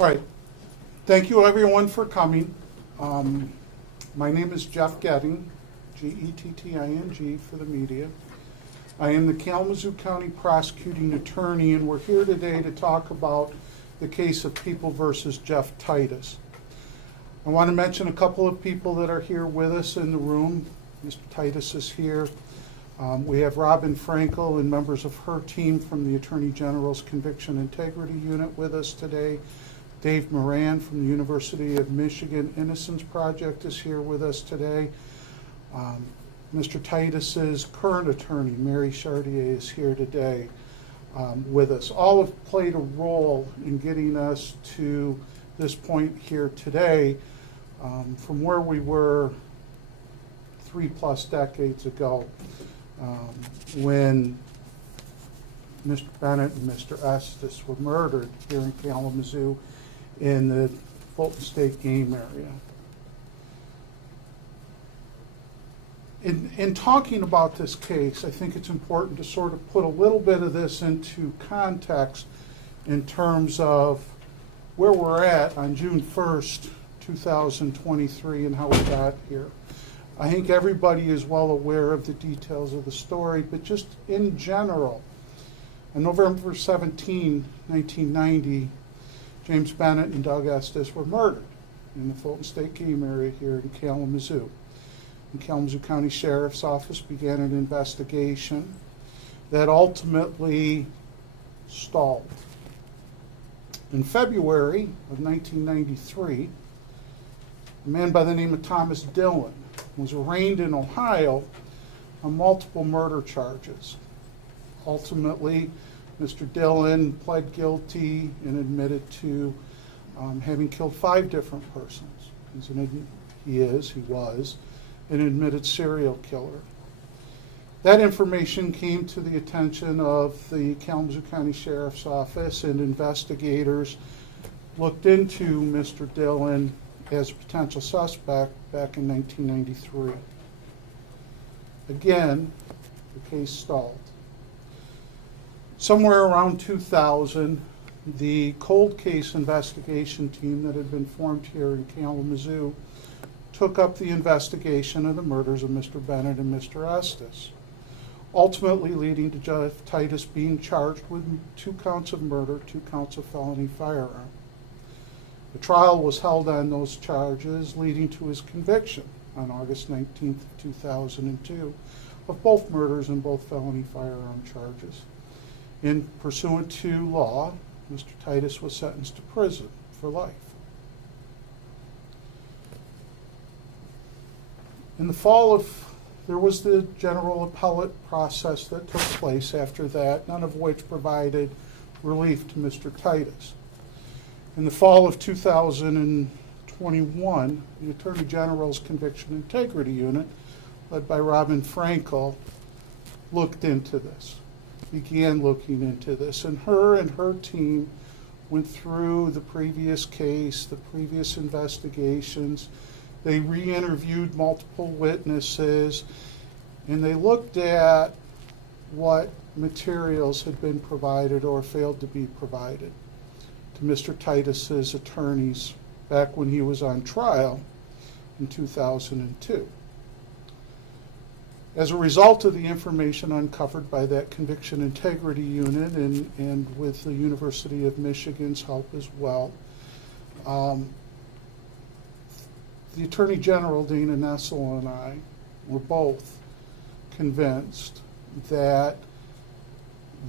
All right. Thank you, everyone, for coming. My name is Jeff Getting, Getting for the media. I am the Kalamazoo County Prosecuting Attorney, and we're here today to talk about the case of People versus Jeff Titus. I want to mention a couple of people that are here with us in the room. Mr. Titus is here. We have Robin Frankel and members of her team from the Attorney General's Conviction Integrity Unit with us today. Dave Moran from the University of Michigan Innocence Project is here with us today. Mr. Titus's current attorney, Mary Chartier, is here today with us. All have played a role in getting us to this point here today from where we were 3+ decades ago when Mr. Bennett and Mr. Estes were murdered here in Kalamazoo in the Fulton State game area. In talking about this case, I think it's important to sort of put a little bit of this into context in terms of where we're at on June 1st, 2023 and how we got here. I think everybody is well aware of the details of the story, but just in general, on November 17, 1990, James Bennett and Doug Estes were murdered in the Fulton State game area here in Kalamazoo. The Kalamazoo County Sheriff's Office began an investigation that ultimately stalled. In February of 1993, a man by the name of Thomas Dillon was arraigned in Ohio on multiple murder charges. Ultimately, Mr. Dillon pled guilty and admitted to having killed 5 different persons. He was an admitted serial killer. That information came to the attention of the Kalamazoo County Sheriff's Office, and investigators looked into Mr. Dillon as a potential suspect back in 1993. Again, the case stalled. Somewhere around 2000, the cold case investigation team that had been formed here in Kalamazoo took up the investigation of the murders of Mr. Bennett and Mr. Estes, ultimately leading to Jeff Titus being charged with 2 counts of murder, 2 counts of felony firearm. The trial was held on those charges, leading to his conviction on August 19th, 2002, of both murders and both felony firearm charges. In pursuant to law, Mr. Titus was sentenced to prison for life. In the fall there was the general appellate process that took place after that, none of which provided relief to Mr. Titus. In the fall of 2021, the Attorney General's Conviction Integrity Unit, led by Robin Frankel, looked into this, began looking into this, and her team went through the previous case, the previous investigations. They re-interviewed multiple witnesses, and they looked at what materials had been provided or failed to be provided to Mr. Titus's attorneys back when he was on trial in 2002. As a result of the information uncovered by that Conviction Integrity Unit and with the University of Michigan's help as well, the Attorney General, Dana Nessel, and I were both convinced that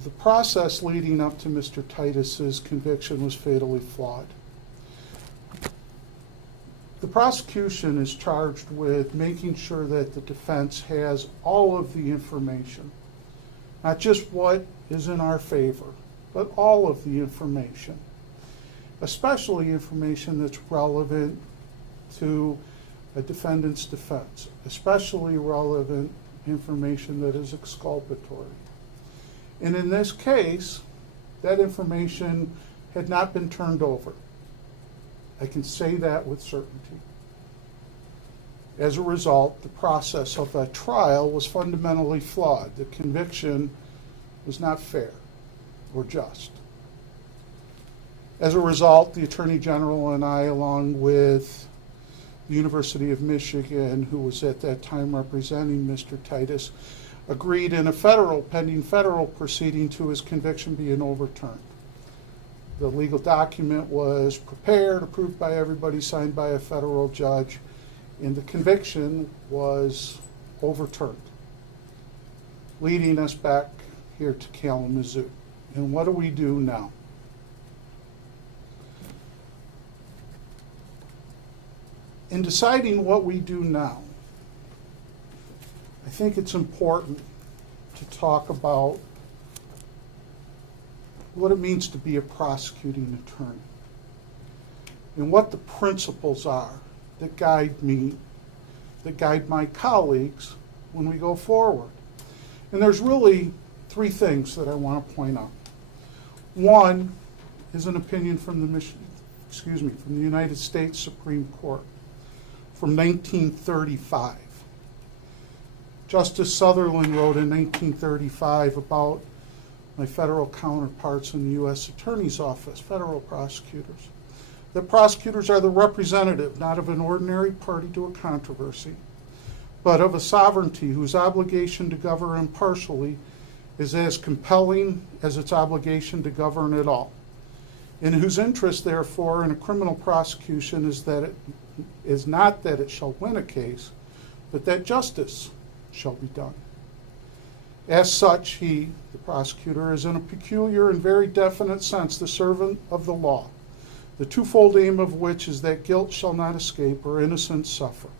the process leading up to Mr. Titus's conviction was fatally flawed. The prosecution is charged with making sure that the defense has all of the information, not just what is in our favor, but all of the information, especially information that's relevant to a defendant's defense, especially relevant information that is exculpatory. And in this case, that information had not been turned over. I can say that with certainty. As a result, the process of that trial was fundamentally flawed. The conviction was not fair or just. As a result, the Attorney General and I, along with the University of Michigan, who was at that time representing Mr. Titus, agreed in a pending federal proceeding to his conviction being overturned. The legal document was prepared, approved by everybody, signed by a federal judge, and the conviction was overturned, leading us back here to Kalamazoo. And what do we do now? In deciding what we do now, I think it's important to talk about what it means to be a prosecuting attorney and what the principles are that guide me, that guide my colleagues when we go forward. And there's really three things that I want to point out. One is an opinion from the United States Supreme Court from 1935. Justice Sutherland wrote in 1935 about my federal counterparts in the U.S. Attorney's Office, federal prosecutors. The prosecutors are the representative, not of an ordinary party to a controversy, but of a sovereignty whose obligation to govern impartially is as compelling as its obligation to govern at all, and whose interest, therefore, in a criminal prosecution is not that it shall win a case, but that justice shall be done. As such, he, the prosecutor, is in a peculiar and very definite sense the servant of the law, the twofold aim of which is that guilt shall not escape or innocence suffer.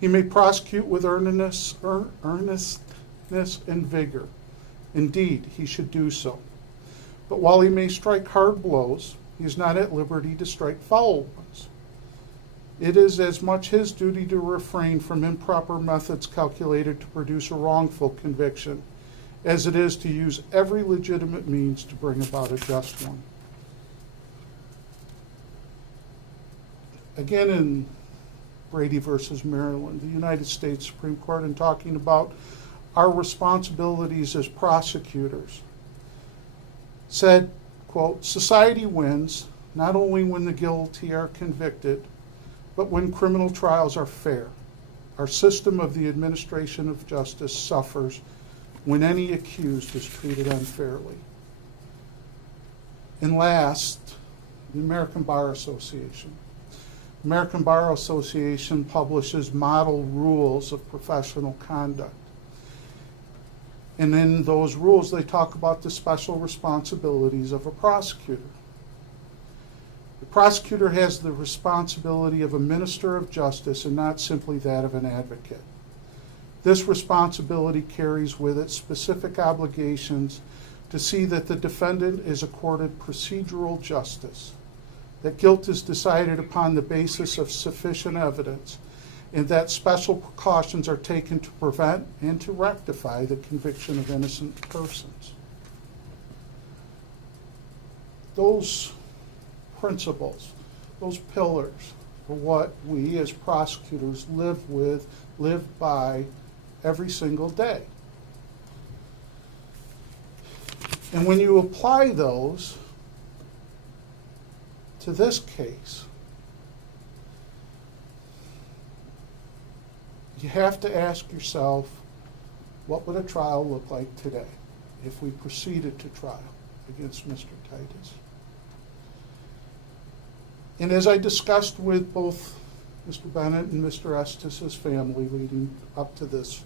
He may prosecute with earnestness and vigor. Indeed, he should do so. But while he may strike hard blows, he is not at liberty to strike foul ones. It is as much his duty to refrain from improper methods calculated to produce a wrongful conviction as it is to use every legitimate means to bring about a just one. Again, in Brady versus Maryland, the United States Supreme Court, in talking about our responsibilities as prosecutors, said, quote, "Society wins not only when the guilty are convicted, but when criminal trials are fair. Our system of the administration of justice suffers when any accused is treated unfairly." And last, the American Bar Association. The American Bar Association publishes model rules of professional conduct. And in those rules, they talk about the special responsibilities of a prosecutor. The prosecutor has the responsibility of a minister of justice and not simply that of an advocate. This responsibility carries with it specific obligations to see that the defendant is accorded procedural justice, that guilt is decided upon the basis of sufficient evidence, and that special precautions are taken to prevent and to rectify the conviction of innocent persons. Those principles, those pillars, are what we as prosecutors live by every single day. And when you apply those to this case, you have to ask yourself, what would a trial look like today if we proceeded to trial against Mr. Titus? And as I discussed with both Mr. Bennett and Mr. Estes' family leading up to this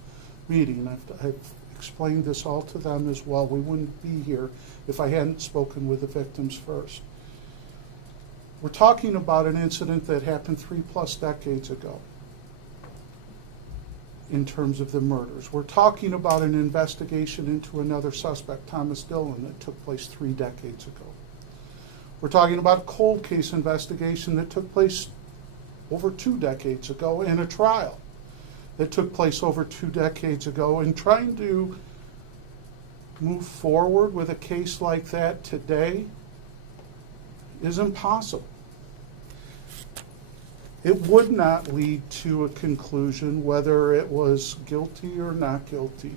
meeting, I've explained this all to them as well. We wouldn't be here if I hadn't spoken with the victims first. We're talking about an incident that happened 3+ decades ago in terms of the murders. We're talking about an investigation into another suspect, Thomas Dillon, that took place 3 decades ago. We're talking about a cold case investigation that took place over 2 decades ago, and a trial that took place over 2 decades ago. And trying to move forward with a case like that today is impossible. It would not lead to a conclusion, whether it was guilty or not guilty,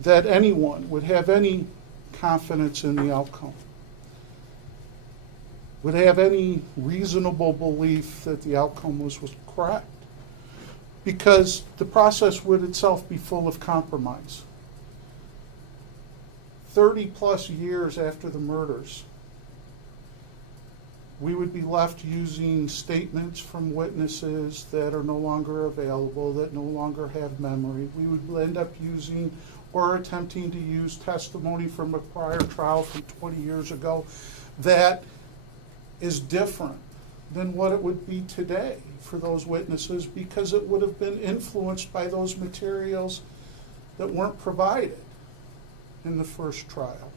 that anyone would have any confidence in the outcome. would have any reasonable belief that the outcome was correct, because the process would itself be full of compromise. 30-plus years after the murders, we would be left using statements from witnesses that are no longer available, that no longer have memory. We would end up using or attempting to use testimony from a prior trial from 20 years ago that is different than what it would be today for those witnesses, because it would have been influenced by those materials that weren't provided in the first trial.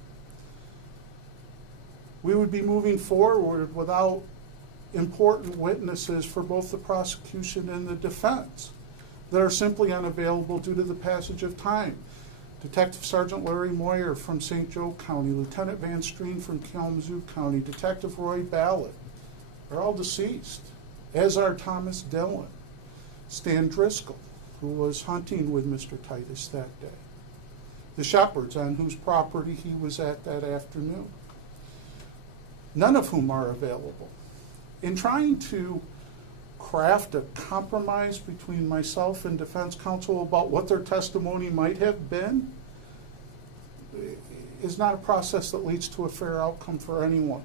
We would be moving forward without important witnesses for both the prosecution and the defense that are simply unavailable due to the passage of time. Detective Sergeant Larry Moyer from St. Joe County, Lieutenant Van Streen from Kalamazoo County, Detective Roy Ballard are all deceased, as are Thomas Dillon, Stan Driscoll, who was hunting with Mr. Titus that day, the Shepherds on whose property he was at that afternoon, none of whom are available. In trying to craft a compromise between myself and defense counsel about what their testimony might have been is not a process that leads to a fair outcome for anyone,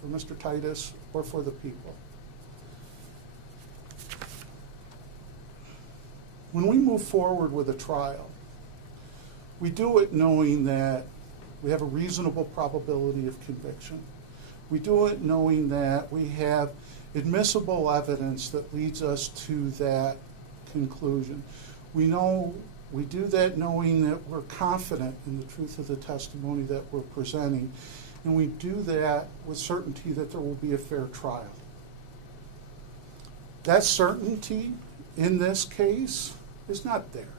for Mr. Titus or for the people. When we move forward with a trial, we do it knowing that we have a reasonable probability of conviction. We do it knowing that we have admissible evidence that leads us to that conclusion. We do that knowing that we're confident in the truth of the testimony that we're presenting, and we do that with certainty that there will be a fair trial. That certainty in this case is not there.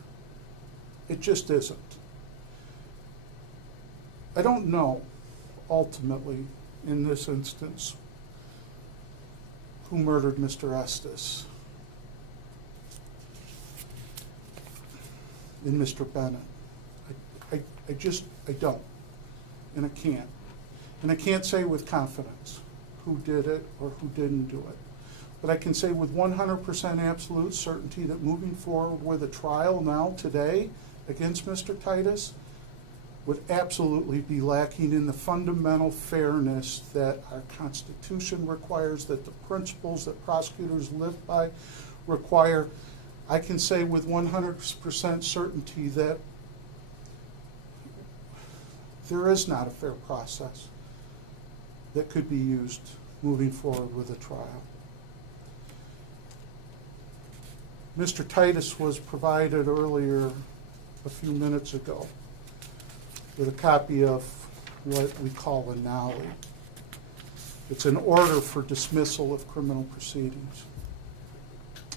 It just isn't. I don't know, ultimately, in this instance, who murdered Mr. Estes and Mr. Bennett. I don't, and I can't. And I can't say with confidence who did it or who didn't do it. But I can say with 100% absolute certainty that moving forward with a trial now, today, against Mr. Titus, would absolutely be lacking in the fundamental fairness that our Constitution requires, that the principles that prosecutors live by require. I can say with 100% certainty that there is not a fair process that could be used moving forward with a trial. Mr. Titus was provided earlier, a few minutes ago, with a copy of what we call a NOLI. It's an order for dismissal of criminal proceedings.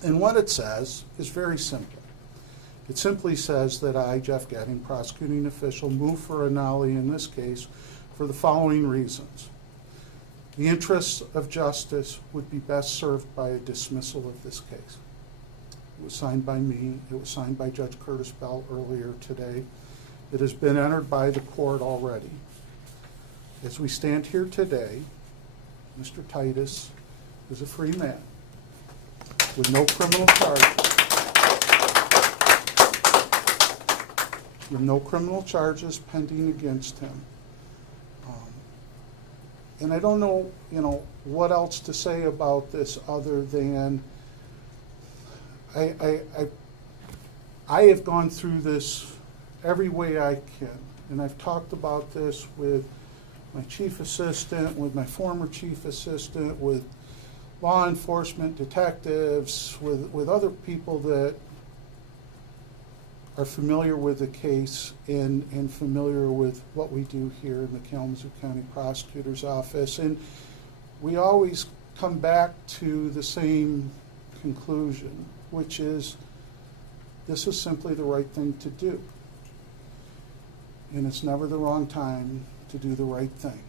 And what it says is very simple. It simply says that I, Jeff Getting, prosecuting official, move for a NOLI in this case for the following reasons. The interests of justice would be best served by a dismissal of this case. It was signed by me. It was signed by Judge Curtis Bell earlier today. It has been entered by the court already. As we stand here today, Mr. Titus is a free man with no criminal charges. With no criminal charges pending against him. And I don't know, what else to say about this other than I have gone through this every way I can, and I've talked about this with my chief assistant, with my former chief assistant, with law enforcement detectives, with other people that are familiar with the case and familiar with what we do here in the Kalamazoo County Prosecutor's Office. And we always come back to the same conclusion, which is this is simply the right thing to do. And it's never the wrong time to do the right thing.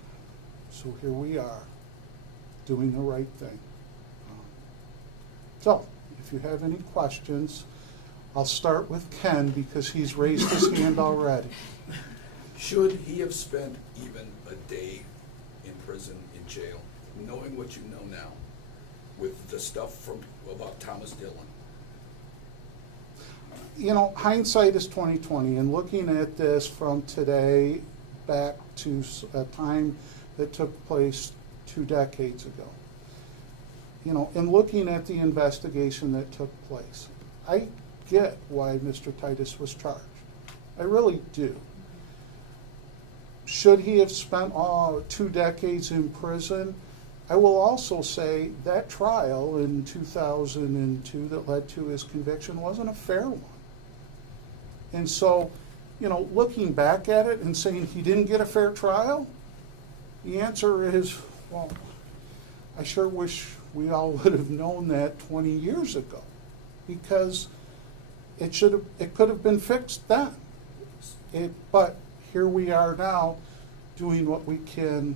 So here we are, doing the right thing. So, if you have any questions, I'll start with Ken because he's raised his hand already. Should he have spent even a day in prison, in jail? knowing what you know now, with the stuff about Thomas Dillon? You know, hindsight is 20/20, and looking at this from today back to a time that took place 2 decades ago, you know, and looking at the investigation that took place, I get why Mr. Titus was charged. I really do. Should he have spent 2 decades in prison? I will also say that trial in 2002 that led to his conviction wasn't a fair one. And so, you know, looking back at it and saying he didn't get a fair trial, the answer is, well, I sure wish we all would have known that 20 years ago, because it could have been fixed then. But here we are now doing what we can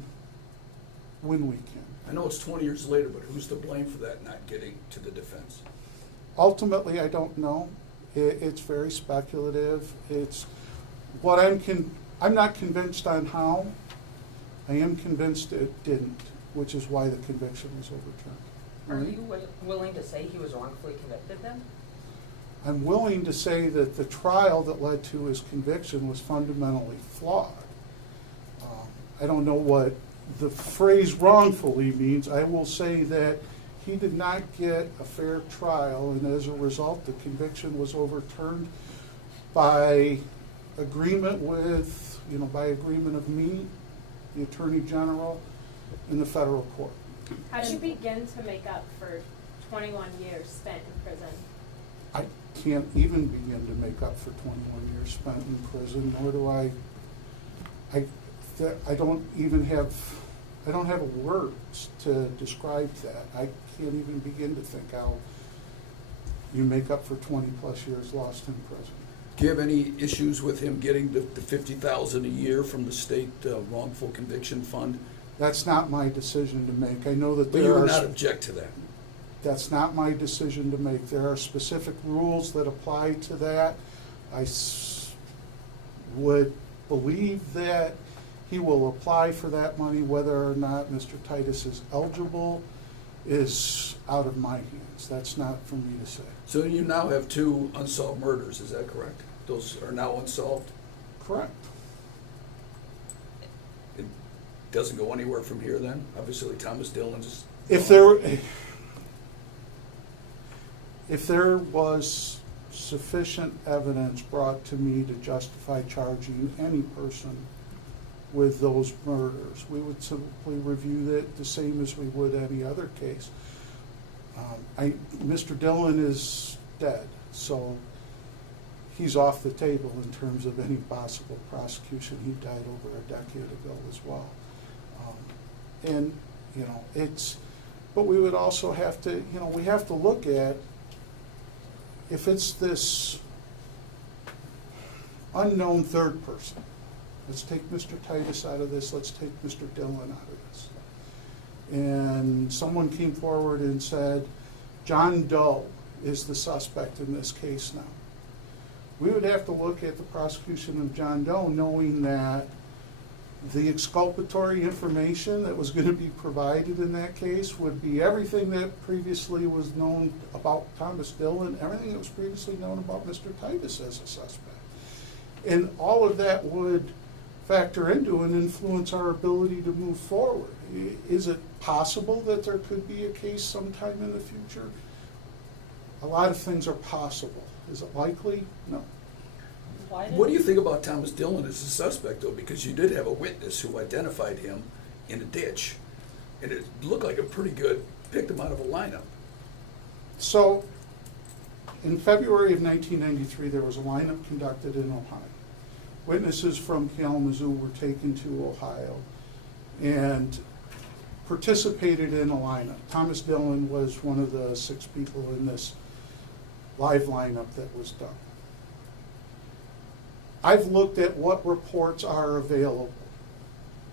when we can. I know it's 20 years later, but who's to blame for that not getting to the defense? Ultimately, I don't know. It's very speculative. It's what I'm not convinced on how. I am convinced it didn't, which is why the conviction was overturned. Are you willing to say he was wrongfully convicted then? I'm willing to say that the trial that led to his conviction was fundamentally flawed. I don't know what the phrase wrongfully means. I will say that he did not get a fair trial, and as a result, the conviction was overturned by agreement by agreement of me, the Attorney General, and the federal court. How did you begin to make up for 21 years spent in prison? I can't even begin to make up for 21 years spent in prison, nor do I don't have words to describe that. I can't even begin to think how you make up for 20 plus years lost in prison. Do you have any issues with him getting the $50,000 a year from the state wrongful conviction fund? That's not my decision to make. I know that But you would not object to that? That's not my decision to make. There are specific rules that apply to that. I would believe that he will apply for that money. Whether or not Mr. Titus is eligible is out of my hands. That's not for me to say. So you now have 2 unsolved murders, is that correct? Those are now unsolved? Correct. It doesn't go anywhere from here then? Obviously Thomas Dillon's... If there was sufficient evidence brought to me to justify charging any person with those murders, we would simply review it the same as we would any other case. Mr. Dillon is dead, so he's off the table in terms of any possible prosecution. He died over a decade ago as well. But we would also have to, we have to look at, if it's this unknown third person, let's take Mr. Titus out of this, let's take Mr. Dillon out of this. And someone came forward and said, John Doe is the suspect in this case now. We would have to look at the prosecution of John Doe, knowing that the exculpatory information that was going to be provided in that case would be everything that previously was known about Thomas Dillon, everything that was previously known about Mr. Titus as a suspect. And all of that would factor into and influence our ability to move forward. Is it possible that there could be a case sometime in the future? A lot of things are possible. Is it likely? No. What do you think about Thomas Dillon as a suspect, though? Because you did have a witness who identified him in a ditch, and it looked like a pretty good, picked him out of a lineup. So, in February of 1993, there was a lineup conducted in Ohio. Witnesses from Kalamazoo were taken to Ohio and participated in a lineup. Thomas Dillon was one of the 6 people in this live lineup that was done. I've looked at what reports are available,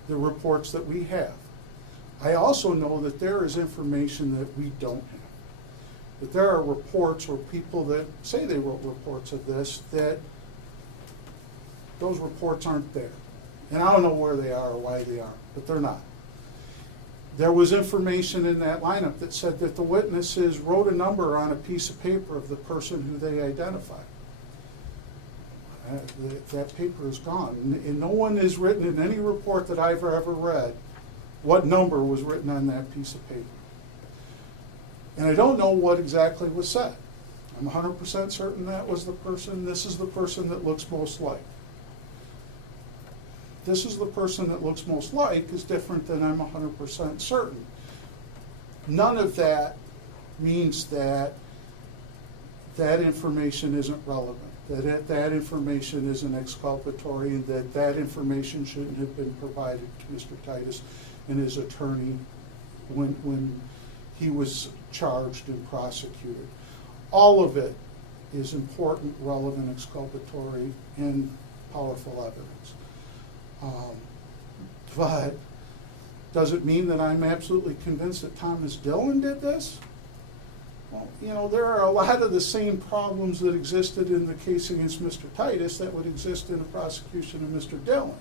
the reports that we have. I also know that there is information that we don't have. That there are reports or people that say they wrote reports of this, that those reports aren't there. And I don't know where they are or why they aren't, but they're not. There was information in that lineup that said that the witnesses wrote a number on a piece of paper of the person who they identified. That paper is gone. And no one has written in any report that I've ever read what number was written on that piece of paper. And I don't know what exactly was said. I'm 100% certain that was the person. This is the person that looks most like. This is the person that looks most like is different than I'm 100% certain. None of that means that that information isn't relevant, that information isn't exculpatory, and that information shouldn't have been provided to Mr. Titus and his attorney when he was charged and prosecuted. All of it is important, relevant, exculpatory, and powerful evidence. But does it mean that I'm absolutely convinced that Thomas Dillon did this? Well, you know, there are a lot of the same problems that existed in the case against Mr. Titus that would exist in a prosecution of Mr. Dillon.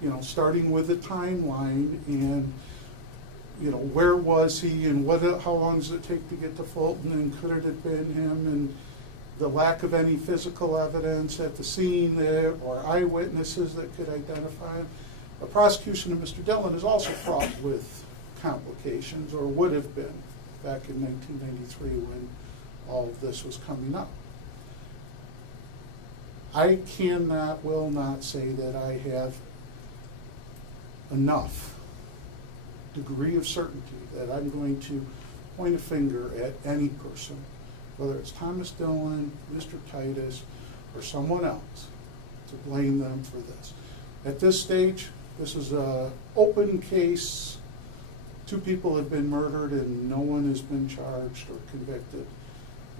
You know, starting with the timeline and, you know, where was he and how long does it take to get to Fulton and could it have been him, and the lack of any physical evidence at the scene there or eyewitnesses that could identify him. The prosecution of Mr. Dillon is also fraught with complications, or would have been back in 1993 when all of this was coming up. I will not say that I have enough degree of certainty that I'm going to point a finger at any person, whether it's Thomas Dillon, Mr. Titus, or someone else, to blame them for this. At this stage, this is an open case. 2 people have been murdered and no one has been charged or convicted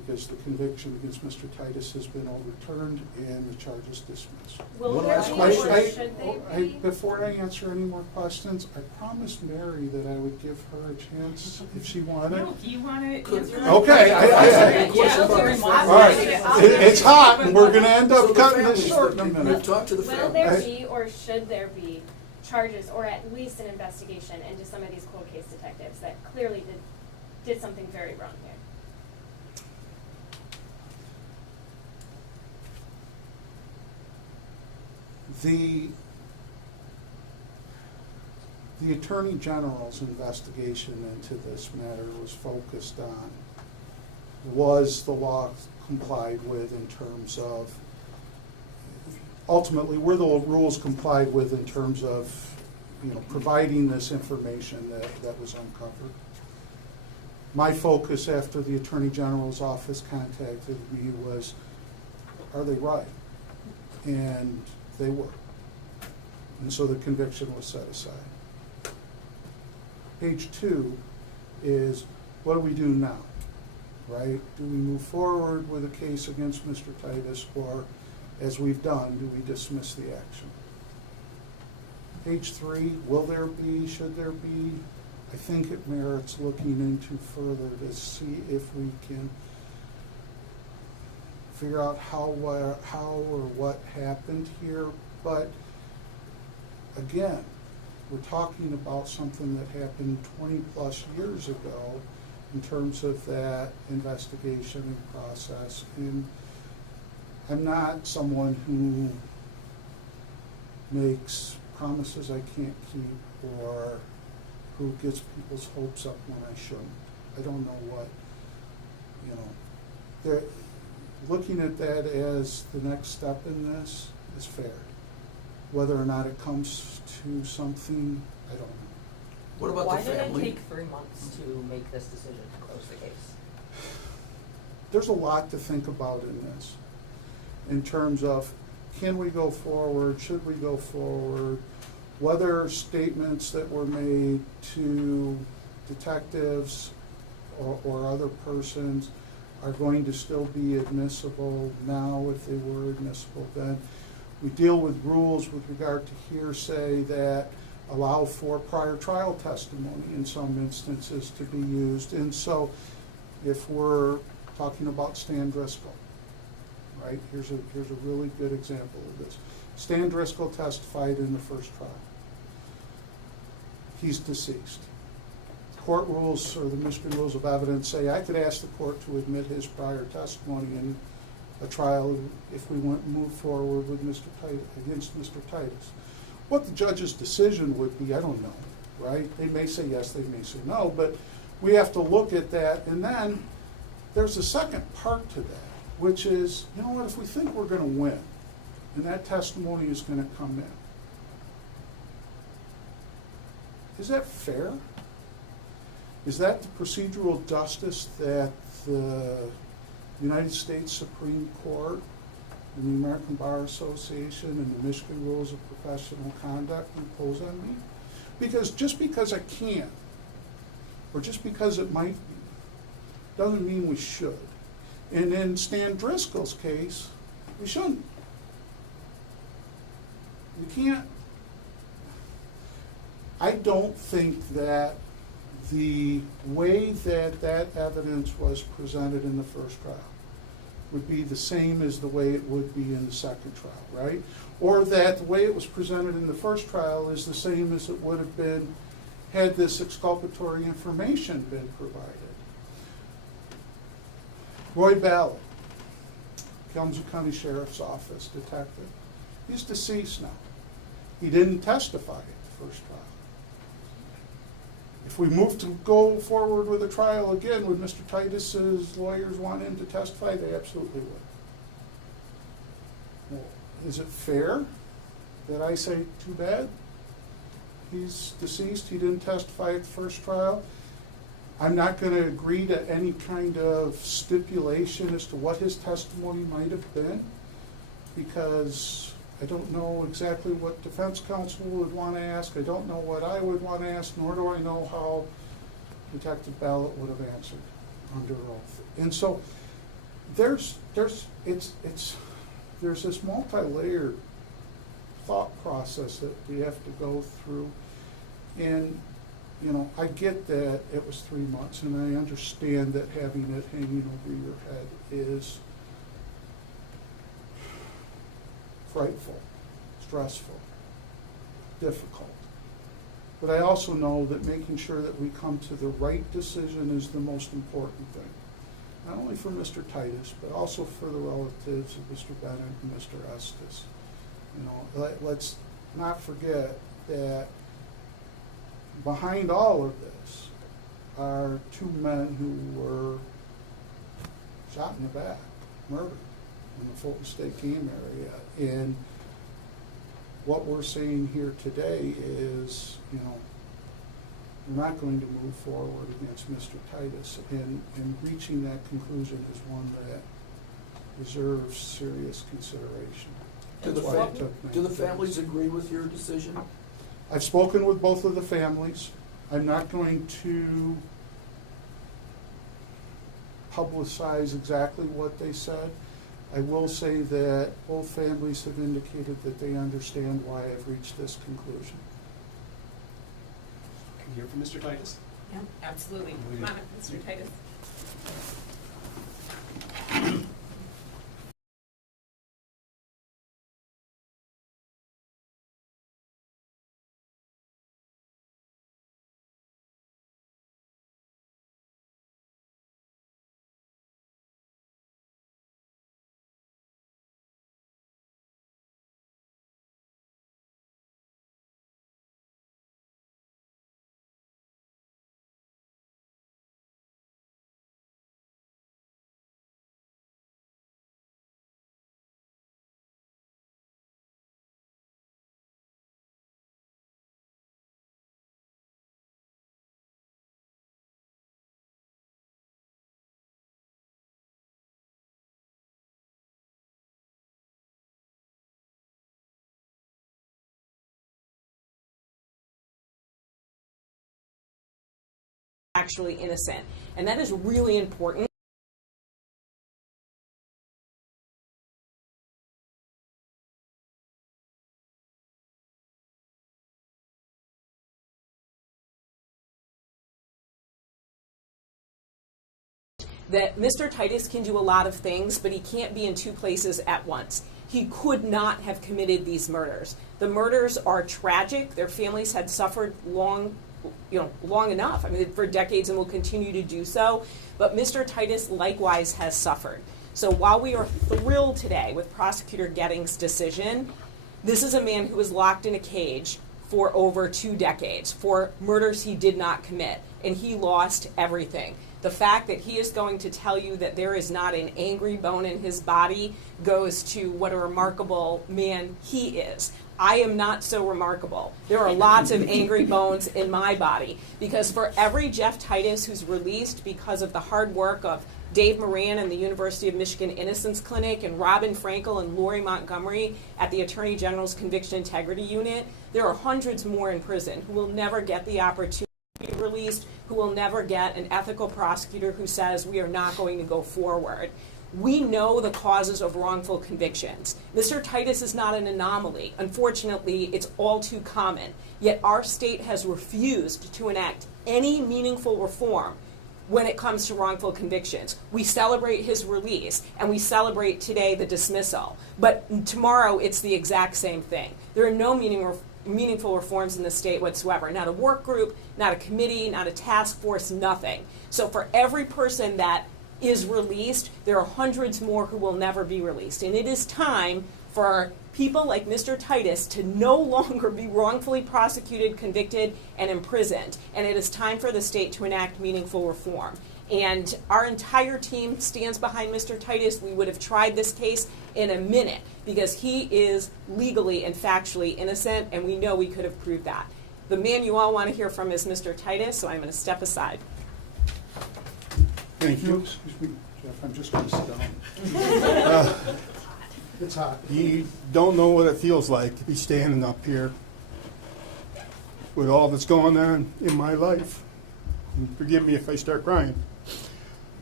because the conviction against Mr. Titus has been overturned and the charge is dismissed. Will One there last be question. or should they be? Before I answer any more questions, I promised Mary that I would give her a chance if she wanted. No, do you want to Could- answer? Okay, Yeah. All right, it's hot and we're gonna end So up the cutting families, this short in a we've minute. talked to the Will family. there be or should there be charges or at least an investigation into some of these cold case detectives that clearly did something very wrong here? The Attorney General's investigation into this matter was focused on, was the law complied with in terms of, ultimately, were the rules complied with in terms of, you know, providing this information that was uncovered. My focus after the Attorney General's office contacted me was, are they right? And they were. And so the conviction was set aside. Page 2 is, what do we do now, right? Do we move forward with a case against Mr. Titus, or, as we've done, do we dismiss the action? Page 3, will there be, should there be? I think it merits looking into further to see if we can figure out how or what happened here. But again, we're talking about something that happened 20 plus years ago in terms of that investigation and process. And I'm not someone who makes promises I can't keep or who gets people's hopes up when I shouldn't. I don't know what, you know. Looking at that as the next step in this is fair. Whether or not it comes to something, I don't know. What about Why the did it family? take 3 months to make this decision to close the case? There's a lot to think about in this, in terms of, can we go forward, should we go forward, whether statements that were made to detectives or other persons are going to still be admissible now if they were admissible then. We deal with rules with regard to hearsay that allow for prior trial testimony in some instances to be used. And so if we're talking about Stan Driscoll, right, here's a really good example of this. Stan Driscoll testified in the first trial. He's deceased. court rules or the Michigan rules of evidence say I could ask the court to admit his prior testimony in a trial if we move forward with against Mr. Titus. What the judge's decision would be, I don't know, right? They may say yes, they may say no, but we have to look at that. And then there's a second part to that, which is, you know what, if we think we're going to win and that testimony is going to come in, is that fair? Is that the procedural justice that the United States Supreme Court and the American Bar Association and the Michigan Rules of Professional Conduct impose on me? Because just because I can, or just because it might be, doesn't mean we should. And in Stan Driscoll's case, we shouldn't. You can't. I don't think that the way that that evidence was presented in the first trial would be the same as the way it would be in the second trial, right? Or that the way it was presented in the first trial is the same as it would have been had this exculpatory information been provided. Roy Ballard, Kalamazoo County Sheriff's Office detective. He's deceased now. He didn't testify at the first trial. If we move to go forward with a trial again, would Mr. Titus's lawyers want him to testify? They absolutely would. Well, is it fair that I say, too bad? He's deceased, he didn't testify at the first trial. I'm not going to agree to any kind of stipulation as to what his testimony might have been, because I don't know exactly what defense counsel would want to ask. I don't know what I would want to ask, nor do I know how Detective Ballard would have answered under oath. And so there's this multi-layered thought process that we have to go through. And you know, I get that it was 3 months, and I understand that having it hanging over your head is frightful, stressful, difficult. But I also know that making sure that we come to the right decision is the most important thing. Not only for Mr. Titus, but also for the relatives of Mr. Bennett and Mr. Estes. You know, let's not forget that behind all of this are two men who were shot in the back, murdered in the Fulton State game area. And what we're saying here today is, you know, we're not going to move forward against Mr. Titus. And reaching that conclusion is one that deserves serious consideration. Do the families agree with your decision? I've spoken with both of the families. I'm not going to publicize exactly what they said. I will say that both families have indicated that they understand why I've reached this conclusion. Can you hear from Mr. Titus? Yeah, absolutely. Come on, Mr. Titus. Actually innocent. And that is really important. That Mr. Titus can do a lot of things, but he can't be in two places at once. He could not have committed these murders. The murders are tragic. Their families had suffered long long enough. I mean, for decades, and will continue to do so. But Mr. Titus likewise has suffered. So while we are thrilled today with Prosecutor Gettings' decision, this is a man who was locked in a cage for over 2 decades for murders he did not commit, and he lost everything. The fact that he is going to tell you that there is not an angry bone in his body goes to what a remarkable man he is. I am not so remarkable. There are lots of angry bones in my body, because for every Jeff Titus who's released because of the hard work of Dave Moran and the University of Michigan Innocence Clinic and Robin Frankel and Lori Montgomery at the Attorney General's Conviction Integrity Unit, there are hundreds more in prison who will never get the opportunity to be released, who will never get an ethical prosecutor who says we are not going to go forward. We know the causes of wrongful convictions. Mr. Titus is not an anomaly. Unfortunately, it's all too common. Yet our state has refused to enact any meaningful reform when it comes to wrongful convictions. We celebrate his release, and we celebrate today the dismissal. But tomorrow, it's the exact same thing. There are no meaningful reforms in the state whatsoever. Not a work group, not a committee, not a task force, nothing. So for every person that is released, there are hundreds more who will never be released. And it is time for people like Mr. Titus to no longer be wrongfully prosecuted, convicted, and imprisoned. And it is time for the state to enact meaningful reform. And our entire team stands behind Mr. Titus. We would have tried this case in a minute because he is legally and factually innocent, and we know we could have proved that. The man you all want to hear from is Mr. Titus, so I'm going to step aside. Thank you. Excuse me, Jeff, I'm just going to sit down. It's hot. You don't know what it feels like to be standing up here with all that's going on in my life. And forgive me if I start crying.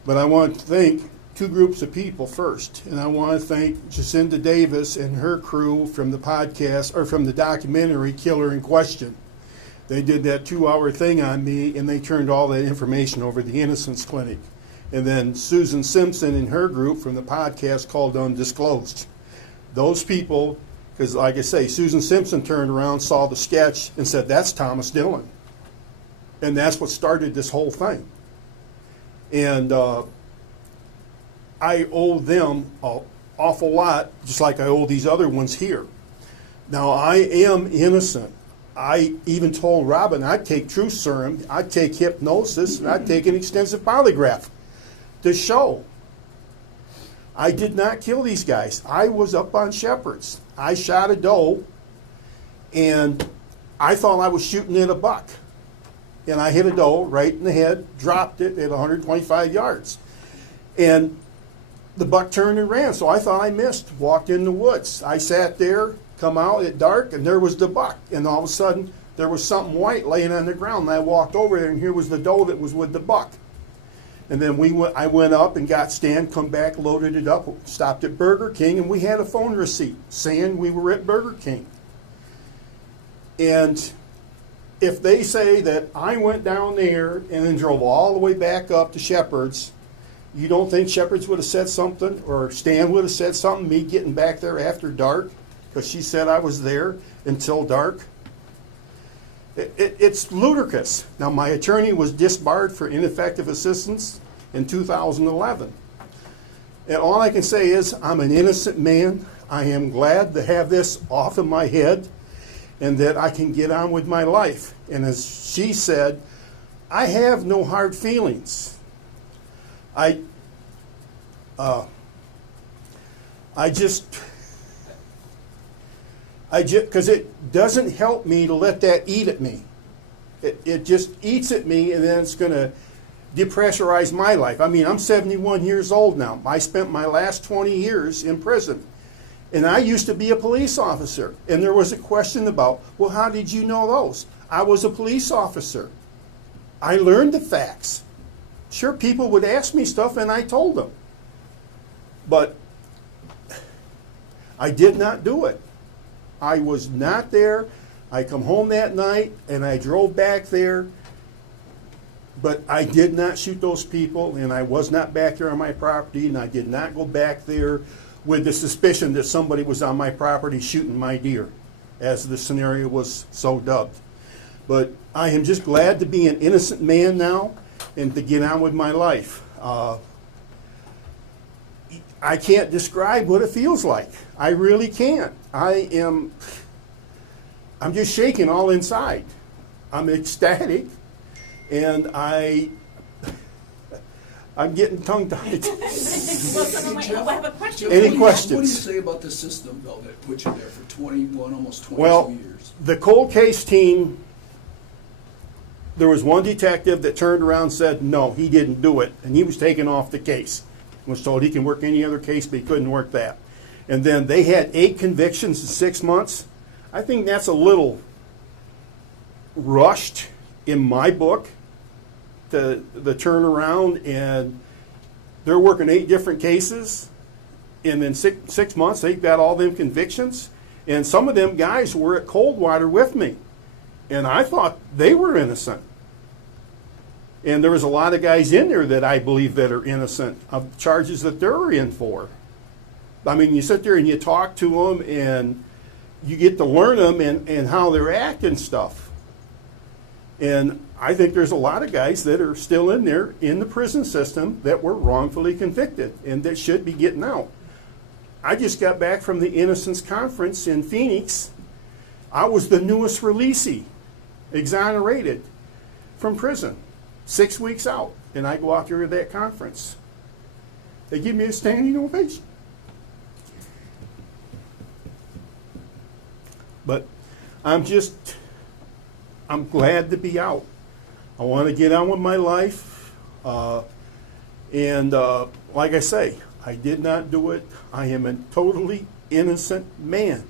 But I want to thank 2 groups of people first. And I want to thank Jacinda Davis and her crew from the podcast, or from the documentary Killer in Question. They did that 2-hour thing on me, and they turned all that information over to the Innocence Clinic. And then Susan Simpson and her group from the podcast called Undisclosed. Those people, because like I say, Susan Simpson turned around, saw the sketch, and said, that's Thomas Dillon. And that's what started this whole thing. And I owe them an awful lot, just like I owe these other ones here. Now, I am innocent. I even told Robin I'd take truth serum, I'd take hypnosis, and I'd take an extensive polygraph to show. I did not kill these guys. I was up on Shepherd's. I shot a doe, and I thought I was shooting at a buck. And I hit a doe right in the head, dropped it at 125 yards. And the buck turned and ran, so I thought I missed, walked in the woods. I sat there, come out at dark, and there was the buck. And all of a sudden, there was something white laying on the ground, and I walked over there, and here was the doe that was with the buck. And then I went up and got Stan, come back, loaded it up, stopped at Burger King, and we had a phone receipt saying we were at Burger King. And if they say that I went down there and then drove all the way back up to Shepherd's, you don't think Shepherd's would have said something, or Stan would have said something, me getting back there after dark, because she said I was there until dark? It's ludicrous. Now, my attorney was disbarred for ineffective assistance in 2011. And all I can say is I'm an innocent man. I am glad to have this off of my head and that I can get on with my life. And as she said, I have no hard feelings. I just, because it doesn't help me to let that eat at me. It just eats at me, and then it's going to depressurize my life. I mean, I'm 71 years old now. I spent my last 20 years in prison. And I used to be a police officer. And there was a question about, well, how did you know those? I was a police officer. I learned the facts. Sure, people would ask me stuff, and I told them. But I did not do it. I was not there. I come home that night, and I drove back there. But I did not shoot those people, and I was not back there on my property, and I did not go back there with the suspicion that somebody was on my property shooting my deer, as the scenario was so dubbed. But I am just glad to be an innocent man now and to get on with my life. I can't describe what it feels like. I really can't. I'm just shaking all inside. I'm ecstatic, and I'm getting tongue-tied. Well, someone might I have a question. Any What do questions? you say about the system, though, that put you there for 21, almost 22 Well, years? the cold case team, there was one detective that turned around and said, no, he didn't do it, and he was taken off the case. Was told he can work any other case, but he couldn't work that. And then they had 8 convictions in 6 months. I think that's a little rushed in my book, the turnaround, and they're working 8 different cases, and in 6 months they've got all them convictions. And some of them guys were at Coldwater with me, and I thought they were innocent. And there was a lot of guys in there that I believe that are innocent of charges that they're in for. I mean, you sit there and you talk to them, and you get to learn them and how they're acting stuff. And I think there's a lot of guys that are still in there in the prison system that were wrongfully convicted and that should be getting out. I just got back from the Innocence Conference in Phoenix. I was the newest releasee, exonerated from prison, 6 weeks out, and I go out there to that conference. They give me a standing ovation. But I'm glad to be out. I want to get on with my life. And like I say, I did not do it. I am a totally innocent man.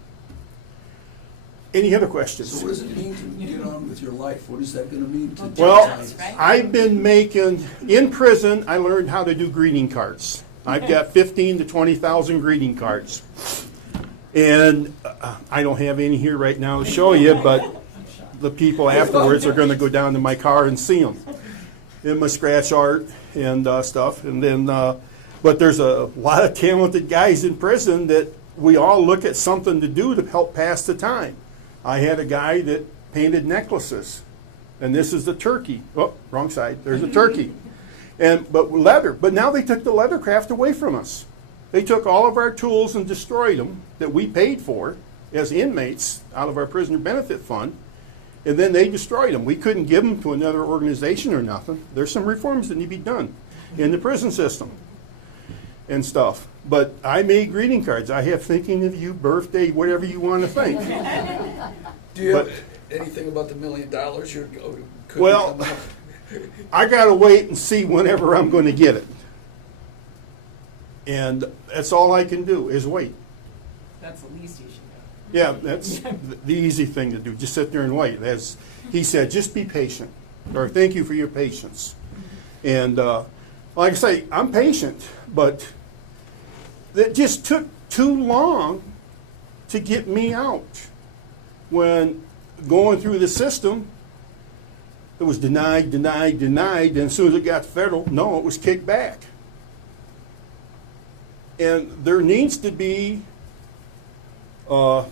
Any other questions? So what does it mean to get on with your life? What is that going to mean to Well, Jeff Titus? right? I've been making, in prison, I learned how to do greeting cards. I've got 15 to 20,000 greeting cards. And I don't have any here right now to show you, but the people afterwards are going to go down to my car and see them. In my scratch art and stuff. And then, but there's a lot of talented guys in prison that we all look at something to do to help pass the time. I had a guy that painted necklaces, and this is the turkey. Oh, wrong side. There's a turkey. But leather. But now they took the leather craft away from us. They took all of our tools and destroyed them that we paid for as inmates out of our prisoner benefit fund, and then they destroyed them. We couldn't give them to another organization or nothing. There's some reforms that need to be done in the prison system and stuff. But I made greeting cards. I have thinking of you, birthday, whatever you want to think. Do you But- have anything about the $1 million you're could Well, be coming up? I got to wait and see whenever I'm going to get it. And that's all I can do is wait. That's the least you should do. Yeah, that's the easy thing to do. Just sit there and wait. As he said, just be patient. Or thank you for your patience. And like I say, I'm patient, but it just took too long to get me out. When going through the system, it was denied, denied, denied, and as soon as it got federal, no, it was kicked back. And there needs to be, like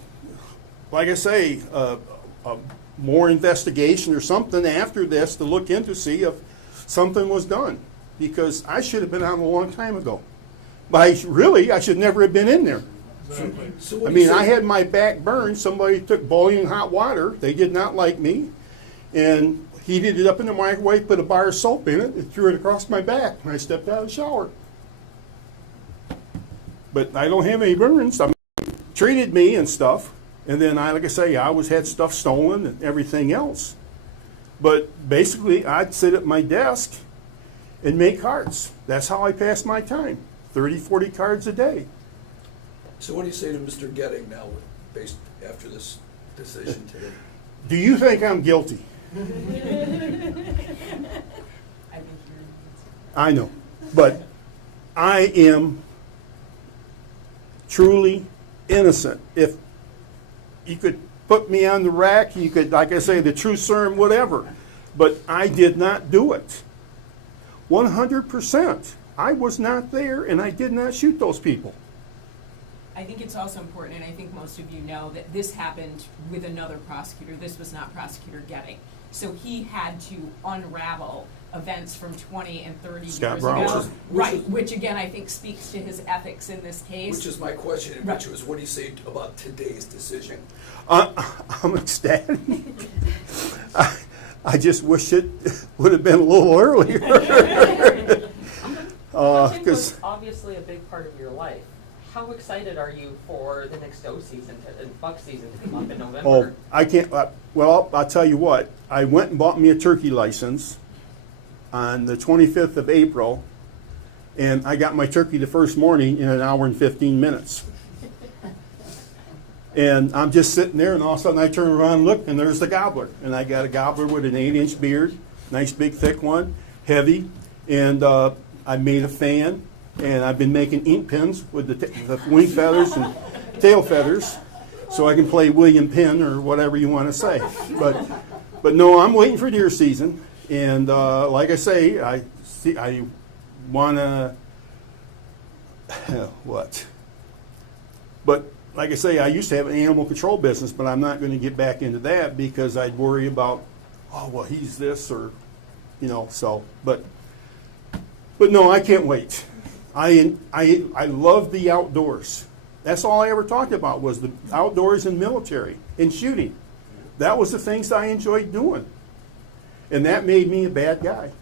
I say, more investigation or something after this to look into, see if something was done. Because I should have been out a long time ago. But I should never have been in there. So what I do you mean, I say- had my back burned. Somebody took boiling hot water. They did not like me. And heated it up in the microwave, put a bar of soap in it, and threw it across my back when I stepped out of the shower. But I don't have any burns. I mean, treated me and stuff. And then like I say, I always had stuff stolen and everything else. But basically, I'd sit at my desk and make cards. That's how I passed my time. 30, 40 cards a day. So what do you say to Mr. Getting now, based after this decision today? Do you think I'm guilty? I think you're. I know. But I am truly innocent. If you could put me on the rack, you could, like I say, the truth serum, whatever. But I did not do it. 100%. I was not there, and I did not shoot those people. I think it's also important, and I think most of you know, that this happened with another prosecutor. This was not Prosecutor Getting. So he had to unravel events from 20 and 30 Scott years Brown. ago. Which Right, which again, I think speaks to his ethics in this case. Which is my question, Right. which was, what do you say about today's decision? I'm ecstatic. I just wish it would have been a little earlier. Hunting 'Cause- was obviously a big part of your life. How excited are you for the next doe season, buck season to come up in November? Oh, I can't, well, I'll tell you what, I went and bought me a turkey license on the 25th of April, and I got my turkey the first morning in an hour and 15 minutes. And I'm just sitting there, and all of a sudden I turn around and look, and there's the gobbler. And I got a gobbler with an 8-inch beard, nice big thick one, heavy, and I made a fan, and I've been making ink pens with the wing feathers and tail feathers, so I can play William Penn or whatever you want to say. But no, I'm waiting for deer season, and like I say, I want to what? But like I say, I used to have an animal control business, but I'm not going to get back into that because I'd worry about, oh well, he's this or, so. But no, I can't wait. I love the outdoors. That's all I ever talked about was the outdoors and military and shooting. That was the things I enjoyed doing. And that made me a bad guy.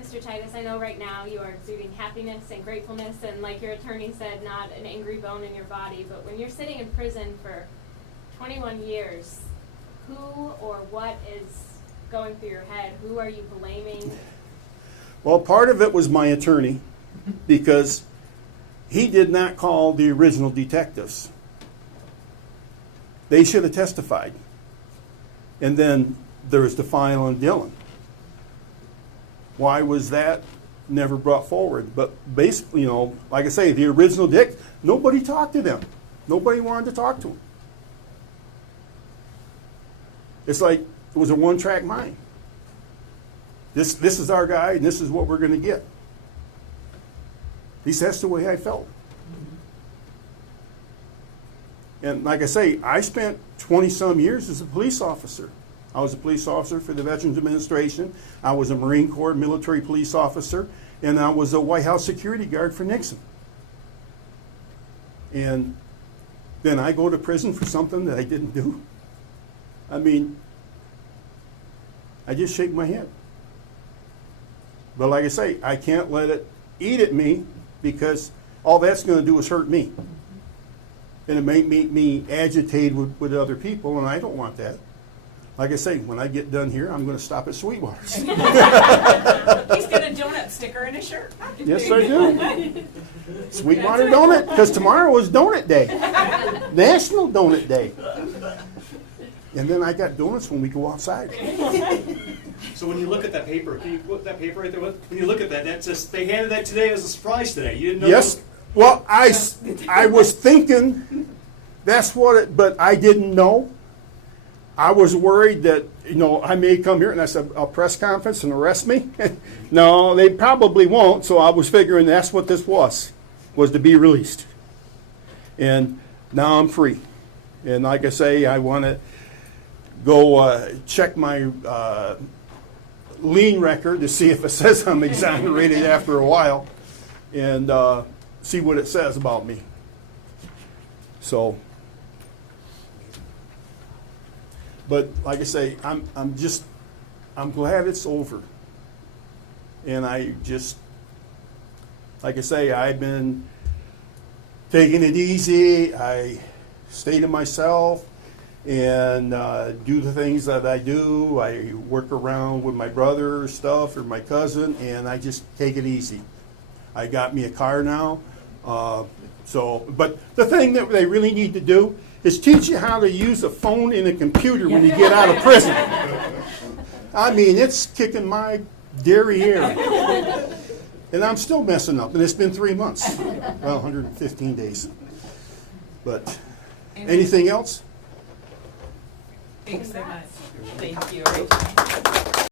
Mr. Titus, I know right now you are exuding happiness and gratefulness, and like your attorney said, not an angry bone in your body, but when you're sitting in prison for 21 years, who or what is going through your head? Who are you blaming? Well, part of it was my attorney because he did not call the original detectives. They should have testified. And then there's the file on Dylan. Why was that never brought forward? But basically, like I say, the original Dick, nobody talked to them. Nobody wanted to talk to him. It's like it was a one-track mind. This is our guy, and this is what we're going to get. At least that's the way I felt. And like I say, I spent 20-some years as a police officer. I was a police officer for the Veterans Administration. I was a Marine Corps military police officer, and I was a White House security guard for Nixon. And then I go to prison for something that I didn't do. I mean, I just shake my head. But like I say, I can't let it eat at me because all that's going to do is hurt me. And it may make me agitated with other people, and I don't want that. Like I say, when I get done here, I'm going to stop at Sweetwater's. He's got a donut sticker in his shirt. Yes, I do. Sweetwater Donut, because tomorrow is Donut Day. National Donut Day. And then I got donuts when we go outside. So when you look at that paper, can you put that paper right there? When you look at that, that's just, they handed that today as a surprise today. You didn't know. Yes. Well, I was thinking that's what it, but I didn't know. I was worried that, I may come here and I said, a press conference and arrest me. No, they probably won't. So I was figuring that's what this was to be released. And now I'm free. And like I say, I want to go check my lien record to see if it says I'm exonerated after a while and see what it says about me. So, but like I say, I'm glad it's over. And I just, like I say, I've been taking it easy. I stay to myself and do the things that I do. I work around with my brother or stuff or my cousin, and I just take it easy. I got me a car now. But the thing that they really need to do is teach you how to use a phone and a computer when you get out of prison. I mean, it's kicking my derriere. And I'm still messing up, and it's been 3 months. Well, 115 days. But anything else? Thanks so much. Thank you.